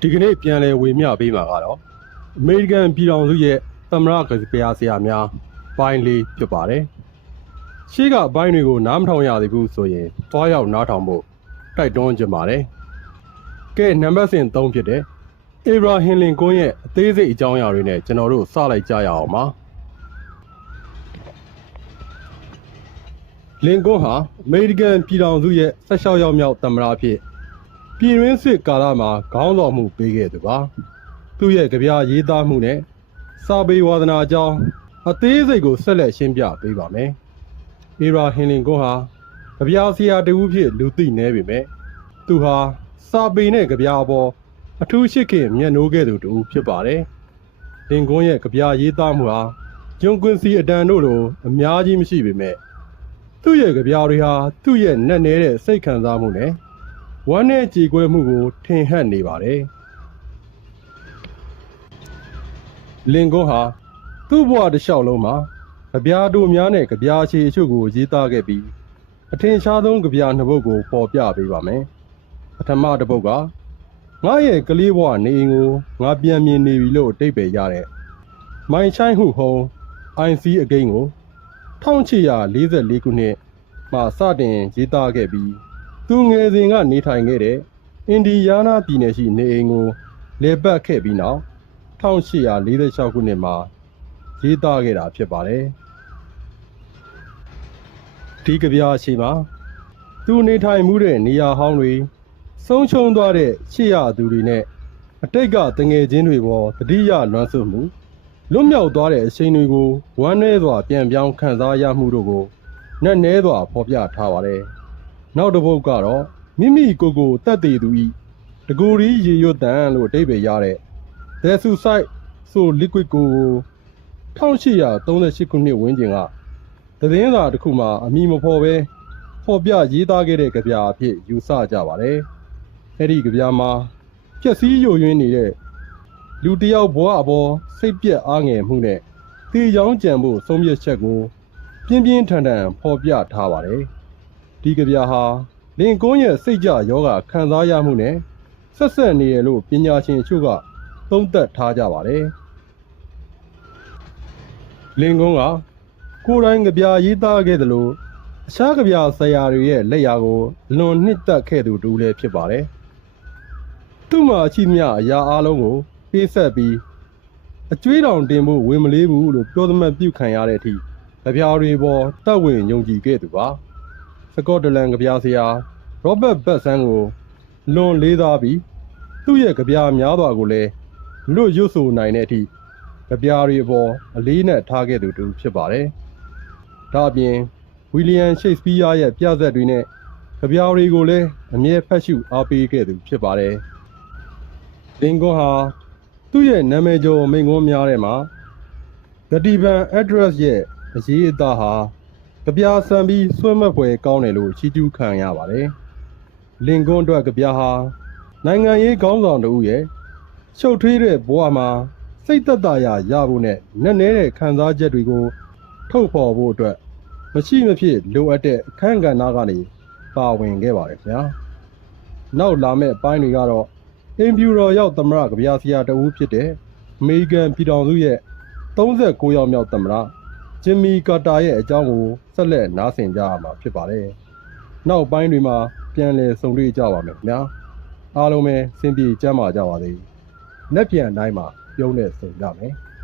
ဒီကနေ့ပြန်လည်ဝေမျှပေးမှာကတော့အမေရိကန်ပြည်ထောင်စုရဲ့သမ္မတကပယာဆရာများပိုင်းလေးဖြစ်ပါတယ်။ရှေ့ကအပိုင်းတွေကိုနားမထောင်ရသေးဘူးဆိုရင်တွားရောက်နားထောင်ဖို့တိုက်တွန်းချင်ပါတယ်။ကဲနံပါတ်စဉ်3ဖြစ်တဲ့အေဗရာဟင်လင်ကွန်းရဲ့အသေးစိတ်အကြောင်းအရာတွေနဲ့ကျွန်တော်တို့စလိုက်ကြရအောင်ပါ။လင်ကွန်းဟာအမေရိကန်ပြည်ထောင်စုရဲ့16ရောက်မြောက်သမ္မတအဖြစ် ပြည်ရင်းစစ်ကာလမှာခေါင်းဆောင်မှုပေးခဲ့သူပါသူ့ရဲ့ကြပြရေးသားမှုနဲ့စာပေဝါဒနာအကြောင်းအသေးစိတ်ကိုဆက်လက်ရှင်းပြပေးပါမယ်။အီရာဟင်လင်ကွန်းဟာကြပြဆရာတဦးဖြစ်လူသိနေပေမဲ့သူဟာစာပေနဲ့ကြပြအပေါ်အထူးရှိခင်မျက်နှိုးခဲ့သူတူဖြစ်ပါတယ်။လင်ကွန်းရဲ့ကြပြရေးသားမှုဟာဂျွန်ကွင်စီအတန်တို့လိုအများကြီးမရှိပေမဲ့သူ့ရဲ့ကြပြတွေဟာသူ့ရဲ့နက်နဲတဲ့စိတ်ခံစားမှုနဲ့ ဝမ်းနဲ့ကြေကွဲမှုကို ထင်ဟပ်နေပါတယ်။လင်ကွန်းဟာသူ့ဘဝတစ်လျှောက်လုံးမှာကြပြားတို့များနဲ့ကြပြားချီအချို့ကိုရေးသားခဲ့ပြီးအထင်ရှားဆုံးကြပြားနှစ်ပုဒ်ကိုပေါ်ပြပေးပါမယ်။ပထမတစ်ပုဒ်ကငါရဲ့ကလေးဘဝနေအိမ်ကိုငါပြန်မြင်နေပြီလို့အတိတ်ပဲရတဲ့မိုင်ချိုင်းဟုဟုံ IC အကိန်းကို1844ခုနှစ်မှစတင်ရေးသားခဲ့ပြီး သူငယ်စဉ်ကနေထိုင်ခဲ့တဲ့အင်ဒီယားနားပြည်နယ်ရှိနေအိမ်ကိုလေပတ်ခဲ့ပြီးနောက်1846ခုနှစ်မှာရေးသားခဲ့တာဖြစ်ပါတယ်။ဒီကဗျာရှိမှာသူနေထိုင်မှုတဲ့နေရာဟောင်းတွေဆုံးရှုံးသွားတဲ့ရှေ့ရသူတွေနဲ့အတိတ်ကတငယ်ချင်းတွေပေါ်တတိယလွမ်းဆွမှုလွတ်မြောက်သွားတဲ့အချိန်တွေကိုဝမ်းနည်းစွာပြန်ပြောင်းခံစားရမှုတို့ကိုနက်နဲစွာဖော်ပြထားပါတယ်။ နောက်တစ်ပုဒ်ကတော့မိမိကိုယ်ကိုတတ်သေးသူဤတကူရီရေရွတ်တန်လို့အဓိပ္ပာယ်ရတဲ့ The Suicide ဆို liquid ကို1838ခုနှစ်ဝန်းကျင်ကသတင်းစာတစ်ခုမှာအမည်မဖော်ပဲဖော်ပြရေးသားခဲ့တဲ့ကြပြာအဖြစ်ယူဆကြပါတယ်။အဲ့ဒီကြပြာမှာပျက်စီးယိုယွင်းနေတဲ့လူတစ်ယောက်ဘဝအပေါ်စိတ်ပြက်အားငယ်မှုနဲ့တေချောင်းကြံဖို့ဆုံးဖြတ်ချက်ကို ပြင်းပြင်းထန်ထန်ဖော်ပြထားပါတယ်။ ဒီကဗျာဟာလင်ကွန်းရဲ့စိတ်ကြယောဂခံစားရမှုနဲ့ဆက်ဆက်နေရလို့ပညာရှင်အချို့ကသုံးသပ်ထားကြပါတယ်လင်ကွန်းကကိုယ်တိုင်ကဗျာရေးသားခဲ့သလိုအခြားကဗျာဆရာတွေရဲ့လက်ရာကိုလွန်နှစ်သက်ခဲ့သူတူလည်းဖြစ်ပါတယ်သူ့မှာအချိမြအရာအလုံးကိုပေးဆက်ပြီးအကျွေးတောင်တင်ဖို့ဝင်မလေးဘူးလို့ပြောသမတ်ပြုခံရတဲ့အထိကြဗျာတွေပေါ်တက်ဝင်ယုံကြည်ခဲ့သူပါ စကော့တလန်ကဗျာဆရာရောဘတ်ဘတ်ဆန်ကိုလွန်လေးစားပြီးသူ့ရဲ့ကဗျာများစွာကိုလည်းလွတ်ရွတ်ဆိုနိုင်တဲ့အထိကဗျာတွေအပေါ်အလေးနဲ့ထားခဲ့သူတူဖြစ်ပါတယ်။ဒါအပြင်ဝီလီယံရှိတ်စပီးယားရဲ့ပြဇာတ်တွေနဲ့ကဗျာတွေကိုလည်းအမြဲဖတ်ရှုအားပေးခဲ့သူဖြစ်ပါတယ်။လင်ကွန်းဟာသူ့ရဲ့နာမည်ကျော်မိန့်ခွန်းများထဲမှာဂတိပန် address ရဲ့အရေးအသားဟာ ကြပြာဆန်ပြီးဆွဲမက်ဖွယ်ကောင်းတယ်လို့ချီးကျူးခံရပါတယ်။လင်ကွန်းအတွက်ကဗျာဟာနိုင်ငံရေးခေါင်းဆောင်တဦးရဲ့ရှုပ်ထွေးတဲ့ဘဝမှာစိတ်သက်သာရာရဖို့နဲ့နက်နဲတဲ့ခံစားချက်တွေကို ထုတ်ဖော်ဖို့အတွက်မရှိမဖြစ်လိုအပ်တဲ့အခန်းကဏ္ဍကနေပါဝင်ခဲ့ပါတယ်ခင်ဗျာ။နောက်လာမယ့်အပိုင်းတွေကတော့အင်ဖြူတော်ရောက်သမ္မတကြပြာဆရာတဦးဖြစ်တဲ့အမေရိကန်ပြည်ထောင်စုရဲ့39ရောက်မြောက်သမ္မတ ဂျင်မီကာတာရဲ့အကြောင်းကိုဆက်လက်နားဆင်ကြရမှာဖြစ်ပါတယ်။နောက်ပိုင်းတွေမှာပြန်လည်ဆုံတွေ့ကြပါမယ်ခင်ဗျာ။အားလုံးပဲစင်ပြေကြမ်းပါကြပါစေ။လက်ပြန်တိုင်းမှာပြုံးနဲ့ဆုံကြမယ်။